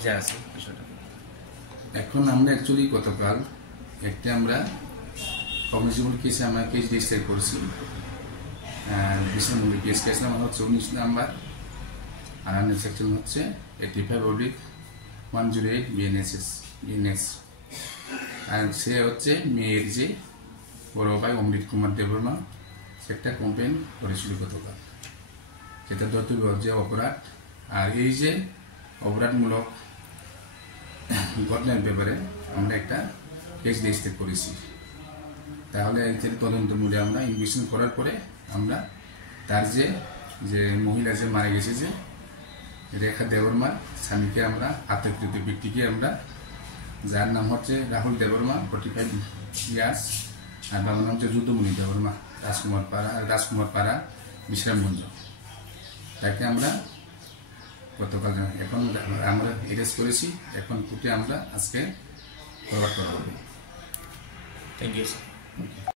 পর্যায়ে আছে বিষয়টা? এখন আমরা অ্যাকচুয়ালি গতকাল একটা আমরা কগনিজেবল কেসে আমরা কেস রেজিস্টার করেছি। বিষ্ণুমূল্য কেস নাম্বার হচ্ছে 19 নাম্বার, আর আইনের সেকশন হচ্ছে 85/108 বিএনএস। আর সে হচ্ছে মেয়ের যে বড় ভাই অমৃত কুমার দেববর্মা, সে একটা কমপ্লেন করেছিল গতকাল, সেটা ধর্তব্য যে অপরাধ। আর এই যে অপরাধমূলক ঘটনার ব্যাপারে আমরা একটা কেস রেজিস্টার করেছি। তাহলে এই তদন্তমূলে আমরা ইনভেস্টিগেশন করার পরে আমরা তার যে মহিলা যে মারা গেছে, যে রেখা দেববর্মার স্বামীকে আমরা আতঙ্কিত ব্যক্তিকে আমরা, যার নাম হচ্ছে রাহুল দেববর্মা 45 ইয়ার্স, আর বাবার নাম হচ্ছে যুদ্ধমণি দেববর্মা, রাজকুমার পাড়া বিশ্রামগঞ্জ, তাকে আমরা গতকাল এখন আমরা অ্যারেস্ট করেছি। এখন কোর্টে আমরা আজকে ফরওয়ার্ড করা হবে। Thank you sir.